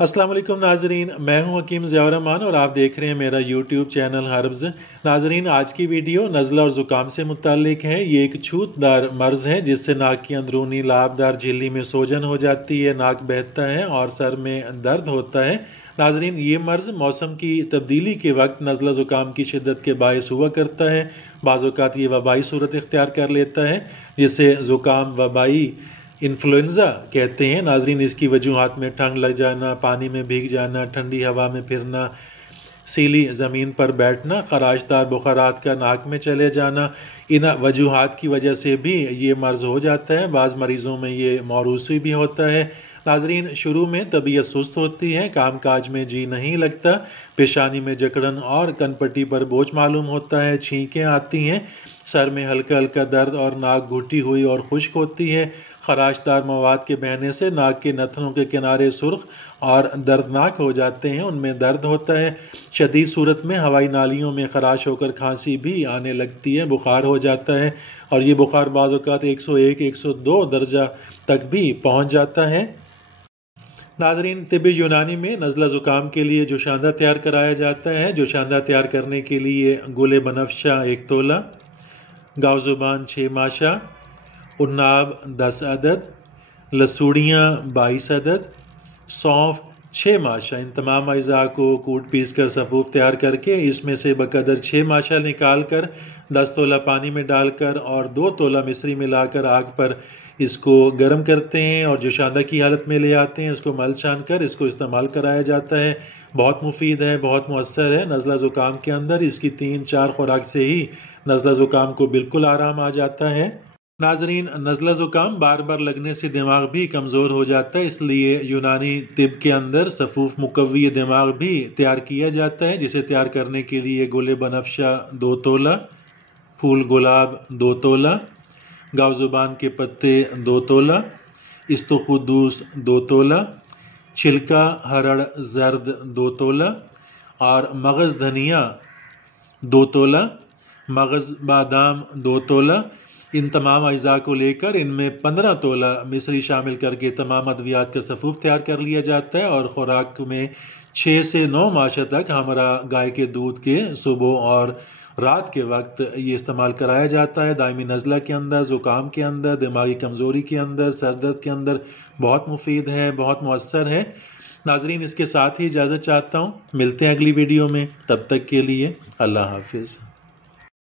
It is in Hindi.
अस्सलाम वालेकुम नाजरीन, मैं हूं हकीम ज़ियाउर रहमान और आप देख रहे हैं मेरा यूट्यूब चैनल हर्ब्स। नाजरीन, आज की वीडियो नज़ला और ज़ुकाम से मुताल्लिक है। ये एक छूतदार मर्ज़ है जिससे नाक की अंदरूनी लाभदार झिल्ली में सोजन हो जाती है, नाक बहता है और सर में दर्द होता है। नाजरीन, ये मर्ज़ मौसम की तब्दीली के वक्त नज़ला ज़ुकाम की शिद्दत के बायस हुआ करता है। बाज़ औक़ात ये वबाई सूरत इख्तियार कर लेता है जिसे ज़ुकाम वबाई इन्फ्लुएंज़ा कहते हैं। नाजरीन, इसकी वजूहात में ठंड लग जाना, पानी में भीग जाना, ठंडी हवा में फिरना, सीली ज़मीन पर बैठना, खराशदार बुखारात का नाक में चले जाना, इन वजूहात की वजह से भी ये मर्ज़ हो जाता है। बाज़ मरीज़ों में ये मौरूसी भी होता है। नाजरीन, शुरू में तबीयत सुस्त होती है, काम काज में जी नहीं लगता, पेशानी में जकड़न और कनपट्टी पर बोझ मालूम होता है, छींकें आती हैं, सर में हल्का हल्का दर्द और नाक घुटी हुई और खुश्क होती है। खराशदार मवाद के बहने से नाक के नथनों के किनारे सुर्ख और दर्दनाक हो जाते हैं, उनमें दर्द होता है। शदीद सूरत में हवाई नालियों में खराश होकर खांसी भी आने लगती है, बुखार हो जाता है और ये बुखार बाज़ औक़ात 101-102 दर्जा तक भी पहुँच जाता है। नाजरीन, तिब्बे यूनानी में नज़ला ज़ुकाम के लिए जोशांदा तैयार कराया जाता है। जोशांदा तैयार करने के लिए गुले बनफशा 1 तोला, गावज़ुबान 6 माशा, उन्नाब 10 अदद, लसूड़ियाँ 22 अदद, सौंफ 6 माशा, इन तमाम अज़ा को कूट पीस कर सफ़ूफ तैयार करके इसमें से बकदर 6 माशा निकाल कर 10 तोला पानी में डालकर और 2 तोला मिश्री मिलाकर आग पर इसको गर्म करते हैं और जोशांदा की हालत में ले आते हैं। इसको मल छान कर इसको इस्तेमाल कराया जाता है। बहुत मुफीद है, बहुत मुअस्सर है नज़ला ज़ुकाम के अंदर। इसकी 3-4 खुराक से ही नज़ला ज़ुकाम को बिल्कुल आराम आ जाता है। नाजरीन, नज़ला ज़ुकाम बार बार लगने से दिमाग भी कमज़ोर हो जाता है, इसलिए यूनानी तिब के अंदर सफ़ूफ मुकव्वी दिमाग भी तैयार किया जाता है, जिसे तैयार करने के लिए गुले बनफशा 2 तोला, फूल गुलाब 2 तोला, गावज़ुबान के पत्ते 2 तोला, इस्तुखुदूस 2 तोला, छिलका हरड़ जर्द 2 तोला और मगज़ धनिया 2 तोला, मगज़ बादाम 2 तोला। इन तमाम अज़ा को लेकर इनमें 15 तोला मिश्री शामिल करके तमाम अद्वियात का सफ़ूफ तैयार कर लिया जाता है और ख़ुराक में 6 से 9 माशा तक हमरा गाय के दूध के सुबह और रात के वक्त ये इस्तेमाल कराया जाता है। दायमी नज़ला के अंदर, ज़ुकाम के अंदर, दिमागी कमज़ोरी के अंदर, सर दर्द के अंदर बहुत मुफीद है, बहुत मुअस्सर है। नाजरीन, इसके साथ ही इजाज़त चाहता हूँ। मिलते हैं अगली वीडियो में, तब तक के लिए अल्लाह हाफिज़।